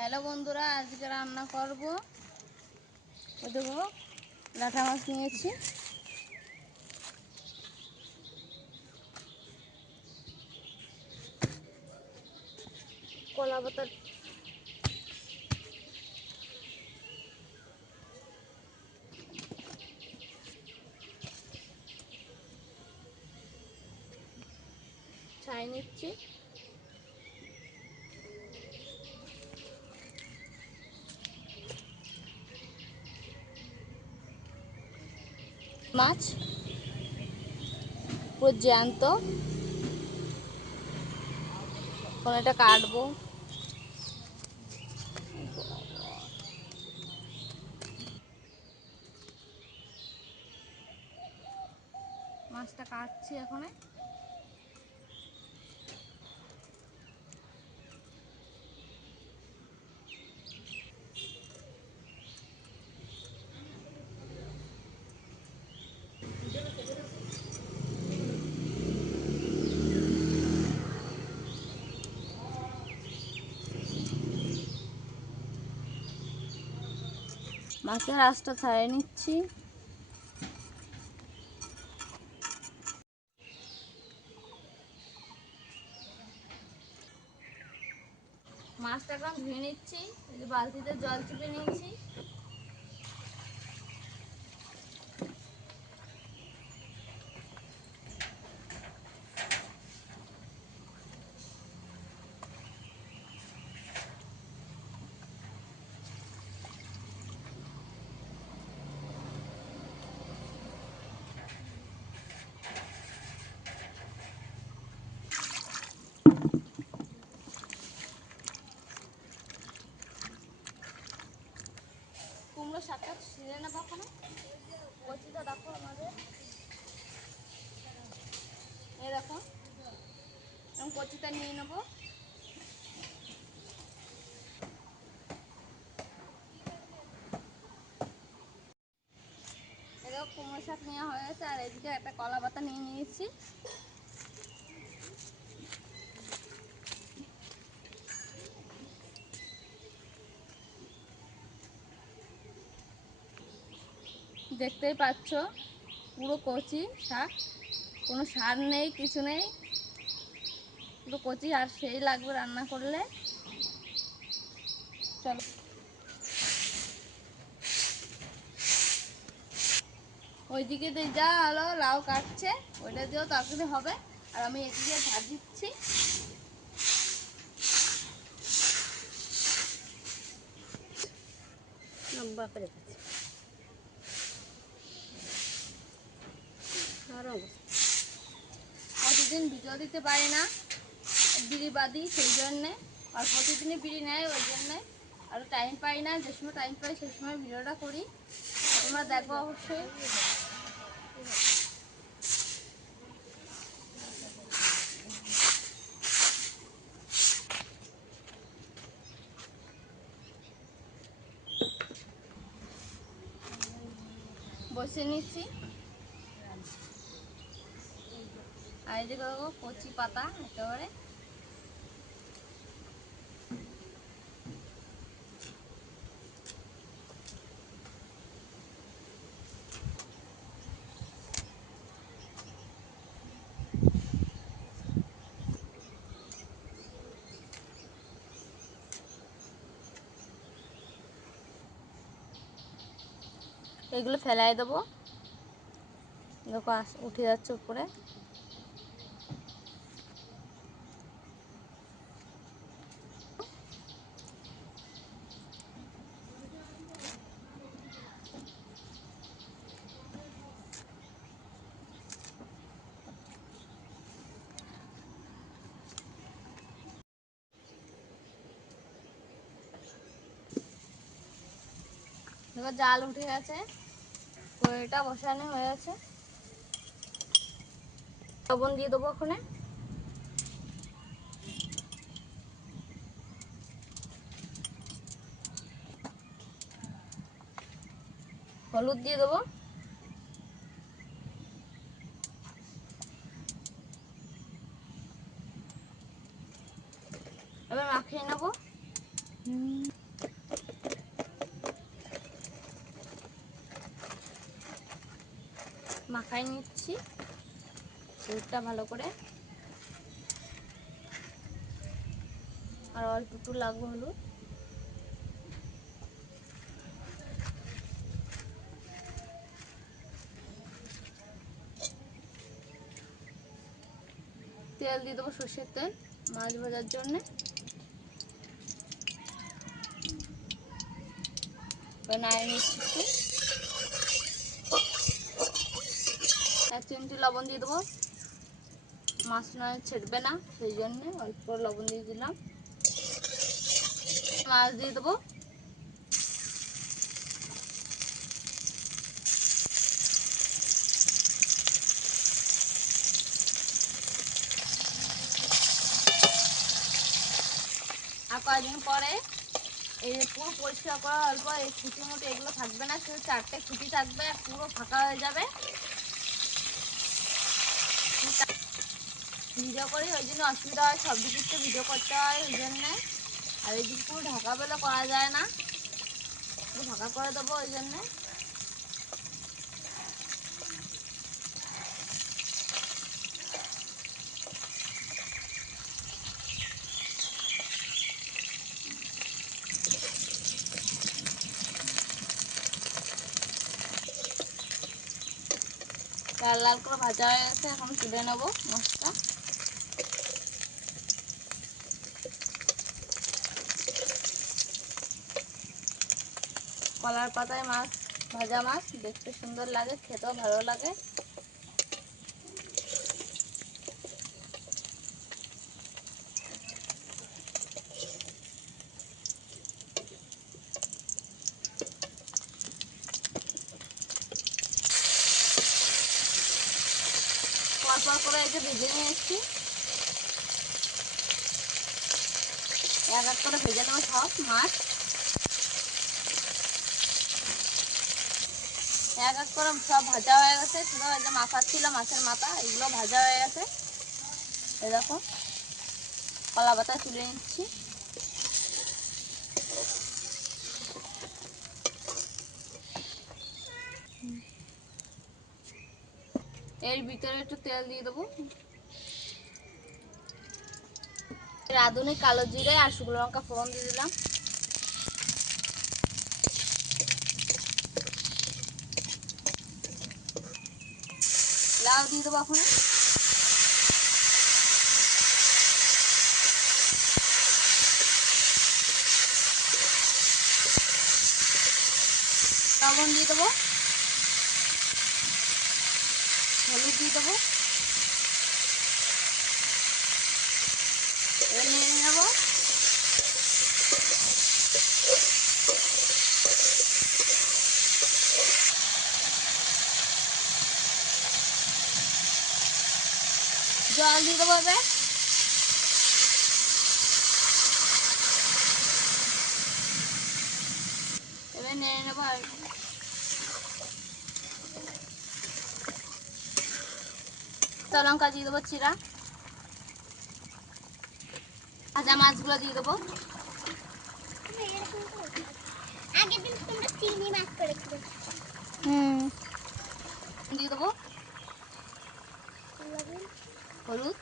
Hello বন্ধুরা আজকে রান্না করব। দেখো লাটা মাছ নিয়েছি। কলা পাতার ছাই নিচ্ছি। মাছ পুরো জ্যান্ত। এটা কাটবো। মাছটা কাটছি এখন। মাছের আঁশটা ছাড়িয়ে নিচ্ছি। মাছটা এখন ধুয়ে নিচ্ছি বালতিতে জল চিপে নিয়েছি। শাকটা ছিঁড়ে নেব এখন। কচিটা দেখো আমাদের। এই দেখো, এরকম কচিটা নিয়ে নেব। দেখো কুমড়ো শাক নেওয়া হয়েছে আর এদিকে একটা কলা পাতা নিয়ে নিয়েছি। দেখতেই পাচ্ছ, পুরো কচি শাক। কোনো সার নেই, কিছু নেই। পুরো কচি, আর সেই লাগবে রান্না করলে। চলো। ওইদিকে যা আলো, লাউ কাটছে। ওইটা দিয়েও তরকারি হবে। আর আমি এদিকে ভাত দিচ্ছি। লম্বা করে কাছে প্রতিদিন ভিডিও দিতে পারি না, বিড়ি বাদি সেই জন্যে, আর প্রতিদিনই বিড়ি নেয় ওই জন্যে। আর টাইম পাই না, যে সময় টাইম পাই সেই সময় ভিডিওটা করি। তোমরা দেখো অবশ্যই। বসে নিচ্ছি। এদিকে দেখো কচি পাতা একেবারে। এগুলো ফেলাই দেবো। দেখো উঠে যাচ্ছে উপরে। দেখো জাল উঠে গেছে। কড়াইটা বসানো হয়ে গেছে। লবণ দিয়ে দেবো ওখানে। হলুদ দিয়ে দেবো এবার মাখিয়ে নেব মাখাই নিচ্ছি। দুধটা ভালো করে। আর অল্প একটু লাগবে হলুদ। তেল দিয়ে দেবো সর্ষের তেল মাছ ভাজার জন্যে। নাড়িয়ে নিচ্ছি একটু এক চিমটি লবণ দিয়ে দেবো। মাছ নয় ছেড়বে না, সেই জন্যে অল্প লবণ দিয়ে দিলাম। মাছ দিয়ে দেবো। আর কয়েকদিন পরে এই পুরো পরিষ্কার করা, অল্প এই খুঁটি মুটি এগুলো থাকবে না, শুধু চারটে খুঁটি থাকবে, পুরো ফাঁকা হয়ে যাবে। ভিডিও করি, ওই জন্য অসুবিধা হয়, সব দিকে একটু ভিডিও করতে হয়, ওই জন্যে। আর এই দিকে পুরো ঢাকা বেলা করা যায় না। ঢাকা করে দেবো ওই জন্যে। লাল লাল করে ভাজা হয়ে গেছে, এখন তুলে নেব। মাছটা কলার পাতায় মাছ, ভাজা মাছ, দেখতে সুন্দর লাগে, খেতেও ভালো লাগে। পরপর করে এই যে এক এক করে ভেজে নেব সব মাছ। এক এক করে সব ভাজা হয়ে গেছে। শুধু ওই যে মাথা ছিল, মাছের মাথা, এগুলো ভাজা হয়ে গেছে। এই দেখো, কলা পাতা তুলে নিচ্ছি। এর ভিতরে একটু তেল দিয়ে দেবো। রাঁধুনি কালো জিরে আর শুকনো লঙ্কা ফোড়ন দিয়ে দিলাম। লাউ দিয়ে দেবো এখন লবণ দিয়ে দেবো। হলুদ দিয়ে দেবো এবার নিয়ে নেব জল দিয়ে দেবো এবার। এবার নিয়ে নেব আর লঙ্কা দিয়ে দেবো চিরা। ভাজা মাছগুলো দিয়ে দেবো। আগের দিন তোমরা চিংড়ি মাছ করেছিলে হুম দিয়ে দেবো হলুদ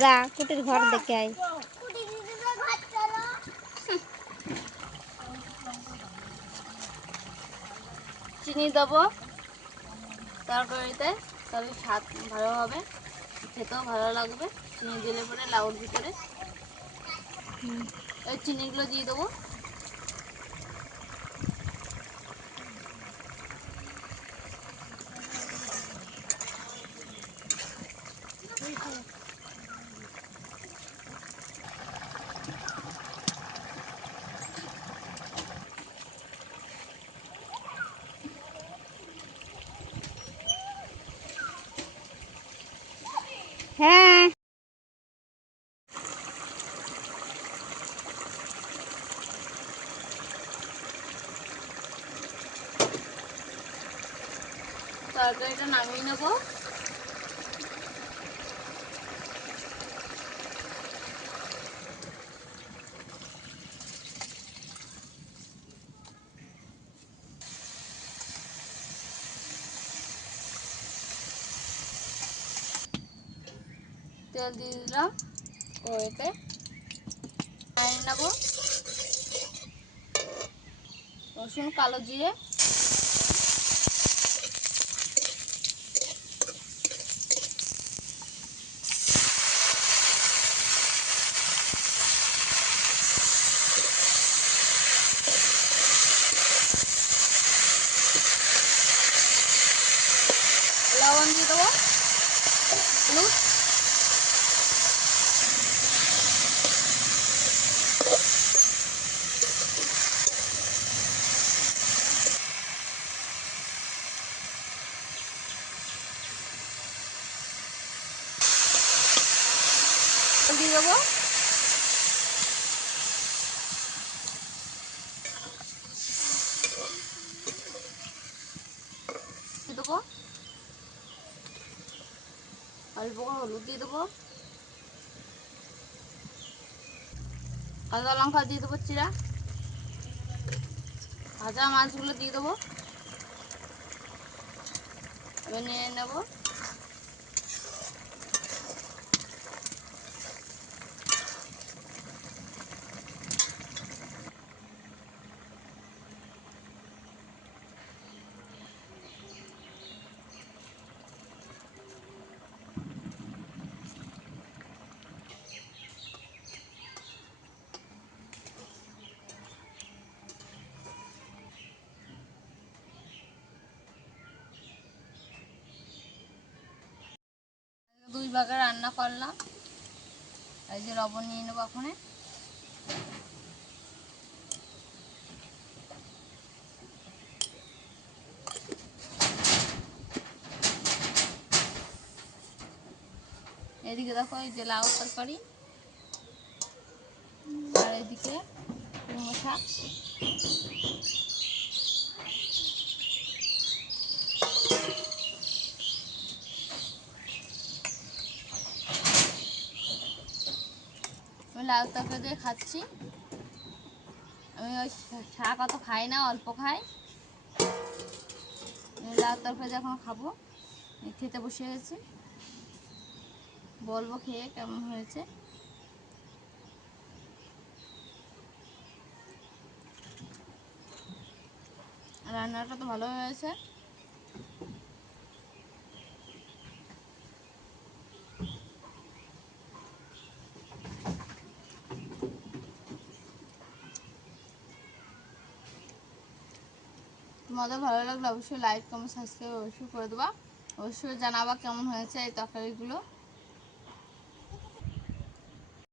যা কুটির ঘর দেখে চলো চিনি দেবো। তরকারিতে তাহলে স্বাদ ভালো হবে। খেতেও ভালো লাগবে। চিনি দিলে পরে লাউর ভিতরে। এই চিনিগুলো দিয়ে দেবো। তরকারিটা নামিয়ে নেব। তেল দিয়ে দিলাম কড়াইতে। নাড়িয়ে নেব। রসুন কালো দিয়ে দেবো দেবো? অল্প করে হলুদ দিয়ে দেবো। কাঁচা লঙ্কা দিয়ে দেবো চিরা ভাজা মাছগুলো দিয়ে দেবো। এবার নিয়ে নেব। দুই রান্না করলাম। এই যে লবণ নিয়ে নেব ওখানে এদিকে দেখো, এই যে লাউ তরকারি। আর এদিকে শাক। লাউ তরকারি দিয়ে খাচ্ছি। আমি ওই শাক অত খাই না, অল্প খাই। লাউ তরকারি যখন খাব। খেতে বসে গেছি। বলব খেয়ে কেমন হয়েছে। রান্নাটা তো ভালো হয়েছে। তোমাদের ভালো লাগলে অবশ্যই লাইক কমেন্ট সাবস্ক্রাইব অবশ্যই করে দেবা। অবশ্যই জানাবা কেমন হয়েছে এই তরকারিগুলো।